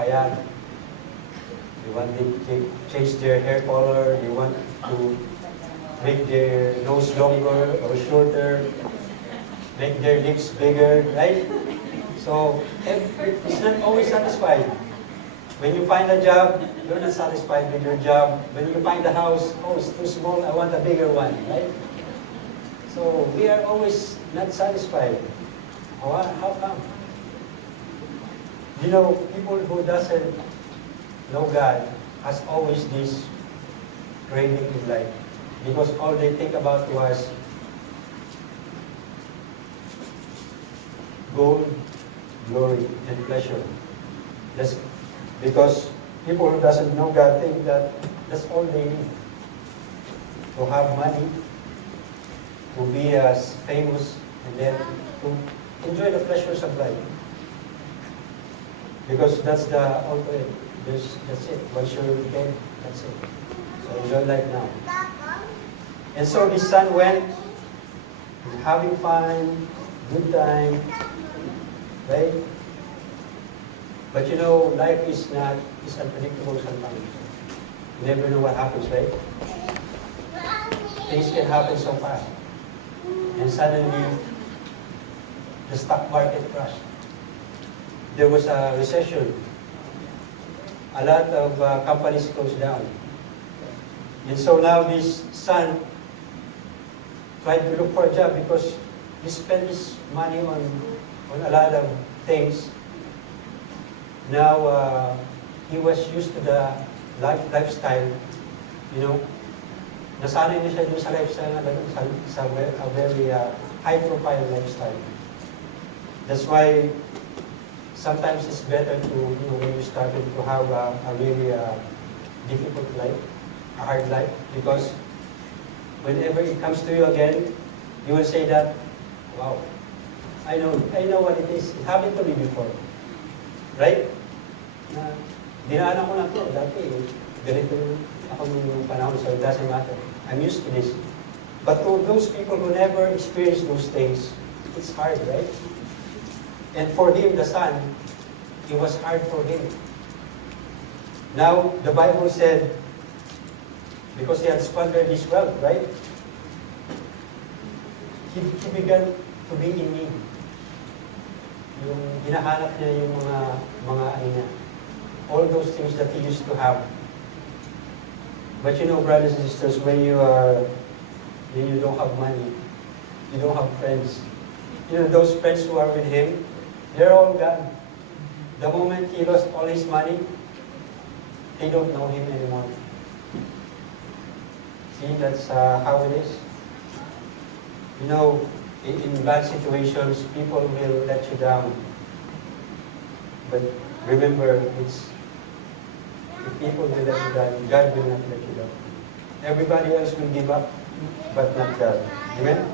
payat. You want them to change their hair color. You want to make their nose longer or shorter, make their lips bigger, right? So it's not always satisfied. When you find a job, you're not satisfied with your job. When you find a house, oh, it's too small, I want a bigger one, right? So we are always not satisfied. How come? You know, people who doesn't know God has always this craving in life. Because all they think about was gold, glory, and pleasure. That's because people who doesn't know God think that that's all they need. To have money, to be as famous, and then to enjoy the pleasures of life. Because that's the ultimate. That's it. Once you're dead, that's it. So enjoy life now. And so this son went, having fun, good time, right? But you know, life is unpredictable sometimes. You never know what happens, right? Things can happen so fast. And suddenly, the stock market crashed. There was a recession. A lot of companies closed down. And so now this son tried to look for a job because he spent his money on a lot of things. Now, he was used to the lifestyle, you know. Nasanay na siya dun sa lifestyle na ganun, sa a very high-profile lifestyle. That's why sometimes it's better to, you know, when you started to have a really difficult life, a hard life, because whenever it comes to you again, you will say that, wow, I know what it is. It happened to me before. Right? Dinaanan ko na ito. Dati, ganito ako nung panahon, so it doesn't matter. I'm used to this. But to those people who never experienced those things, it's hard, right? And for him, the son, it was hard for him. Now, the Bible said, because he had squandered his wealth, right? He began to be in need. Yung hinahanap niya yung mga ano niya. All those things that he used to have. But you know, brothers and sisters, when you don't have money, you don't have friends. You know, those friends who are with him, they're all gone. The moment he lost all his money, they don't know him anymore. See, that's how it is. You know, in bad situations, people will let you down. But remember, if people will let you down, God will not let you down. Everybody else will give up, but not God. Amen?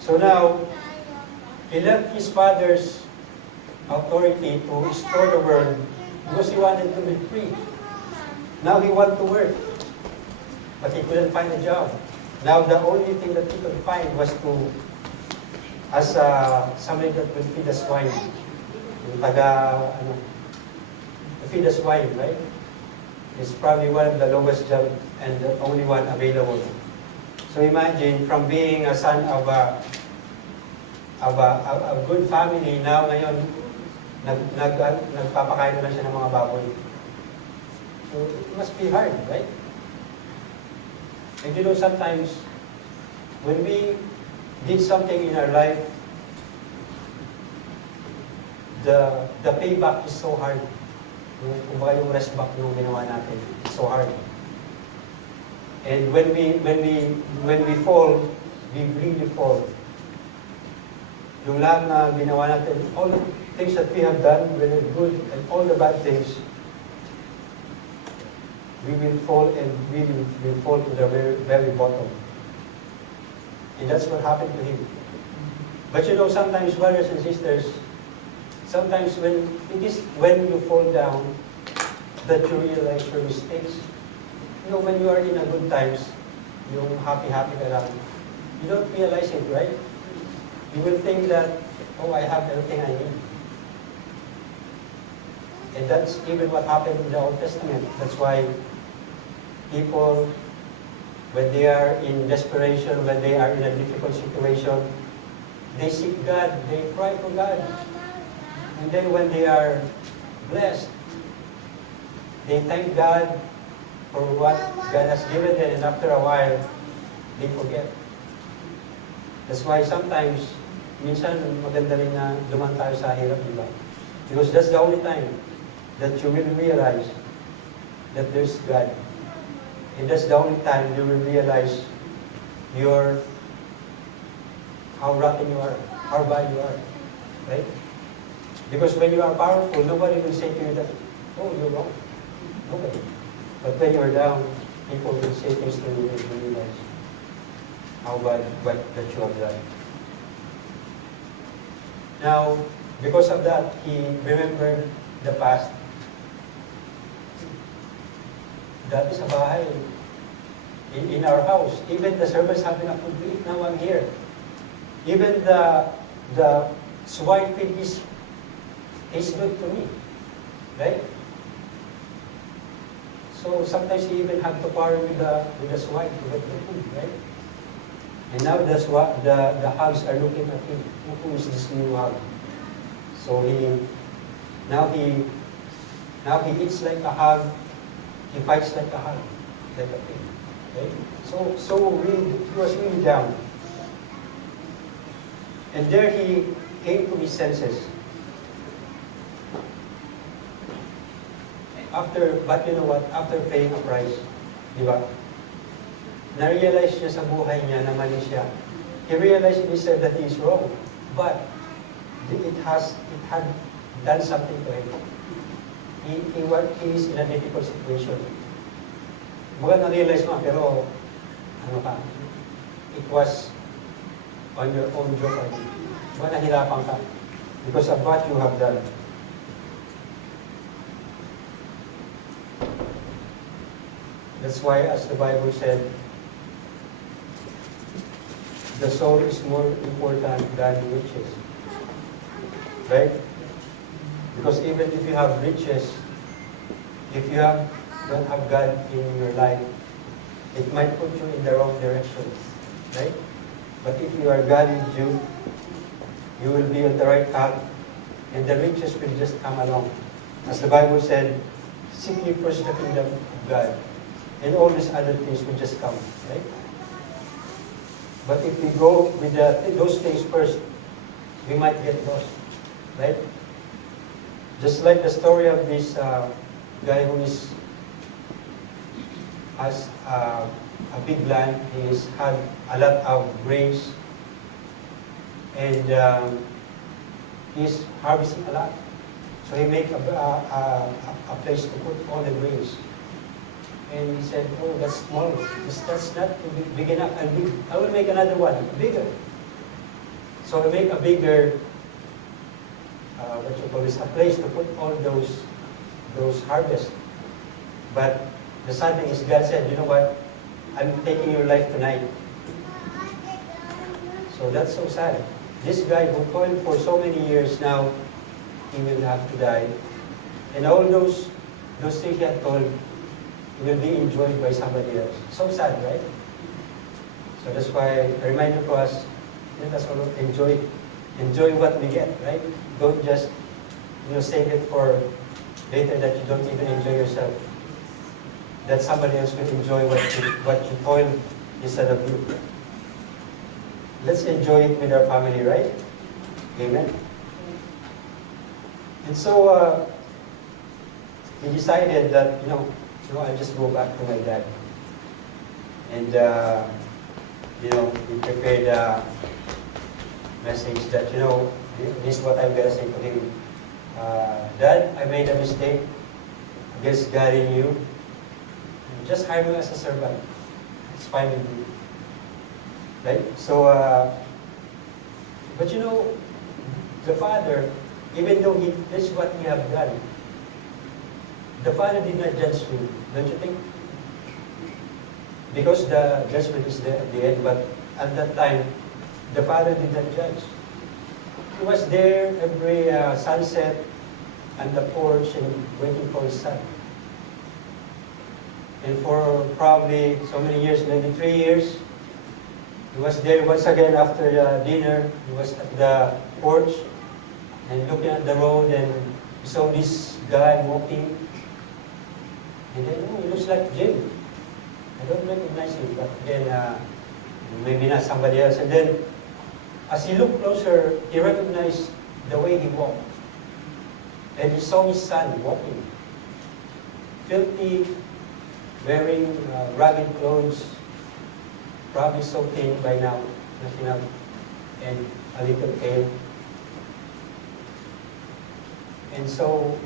So now, he left his father's authority to restore the world because he wanted to be free. Now he wanted to work, but he couldn't find a job. Now the only thing that he could find was as somebody that would feed the swine. Yung to feed the swine, right? It's probably one of the lowest job and the only one available. So imagine, from being a son of a good family, now ngayon, nagpapakain na lang siya ng mga baboy. So it must be hard, right? And you know, sometimes, when we did something in our life, the payback is so hard. Kung ba yung rest back nung ginawa natin, it's so hard. And when we fall, we really fall. Yung lahat na ginawa natin, all the things that we have done, whether good and all the bad things, we will fall and we will fall to the very, very bottom. And that's what happened to him. But you know, sometimes, brothers and sisters, sometimes when you fall down, that you realize your mistakes. You know, when you are in a good times, yung happy ka lang, you don't realize it, right? You will think that, oh, I have everything I need. And that's even what happened in the Old Testament. That's why people, when they are in desperation, when they are in a difficult situation, they seek God, they cry for God. And then when they are blessed, they thank God for what God has given them, and after a while, they forget. That's why sometimes, minsan maganda rin na duman tayo sa hirap, di ba? Because that's the only time that you will realize that there's God. And that's the only time you will realize how rotten you are, how bad you are. Right? Because when you are powerful, nobody will say to you that, oh, you're wrong. Nobody. But when you're down, people will say things to you and you realize how bad that you have done. Now, because of that, he remembered the past. That is a bahay. In our house, even the servants have enough food to eat. Now I'm here. Even the swine feed is good to me. Right? So sometimes you even have to quarrel with the swine to get the food, right? And now the hogs are looking at him. Who is this new hog? So now he eats like a hog. He fights like a hog, like a pig. Okay? He was really down. And there he came to his senses. But you know what? After paying a price, di ba? Na-realize niya sa buhay niya na mali siya. He realized in himself that he is wrong. But it had done something to him. He is in a difficult situation. Baga na-realize mo, pero ano ka? It was on your own jeopardy. Baga nahirapan ka because of what you have done. That's why, as the Bible said, the soul is more important than riches. Right? Because even if you have riches, if you don't have God in your life, it might put you in the wrong direction. Right? But if you are God with you, you will be on the right path, and the riches will just come along. As the Bible said, seek ye first the kingdom of God, and all these other things will just come, right? But if we go with those things first, we might get lost, right? Just like the story of this guy who has a big land, he had a lot of grains, and he's harvesting a lot. So he made a place to put all the grains. And he said, oh, that's small. That's not big enough. I will make another one, bigger. So he made a bigger, a place to put all those harvests. But the sad thing is, God said, you know what? I'm taking your life tonight. So that's so sad. This guy who toiled for so many years now, he will have to die. And all those things he had told will be enjoyed by somebody else. So sad, right? So that's why a reminder for us, let us all enjoy what we get, right? Don't just save it for later that you don't even enjoy yourself. That somebody else will enjoy what you toil instead of you. Let's enjoy it with our family, right? Amen. And so he decided that I'll just go back to my dad. And he prepared a message that this is what I'm gonna say to him. Dad, I made a mistake against God in you. Just hire me as a servant. It's fine with me. Right? So, but the father, even though this is what he have done, the father did not judge him, don't you think? Because the judgment is there at the end, but at that time, the father did not judge. He was there every sunset. on the porch and waiting for his son. And for probably so many years, maybe 3 years, he was there once again after dinner. He was at the porch and looking at the road, and he saw this guy walking. And then, oh, he looks like Jim. I don't recognize him, but again, maybe not somebody else. And then, as he looked closer, he recognized the way he walked. And he saw his son walking, filthy, wearing ragged clothes, probably so thin by now, nothing up, and a little pale. And so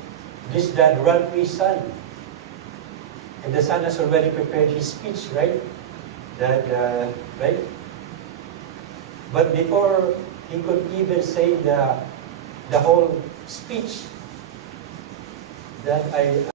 this dad ran to his son. And the son has already prepared his speech, right? Right? But before he could even say the whole speech, that I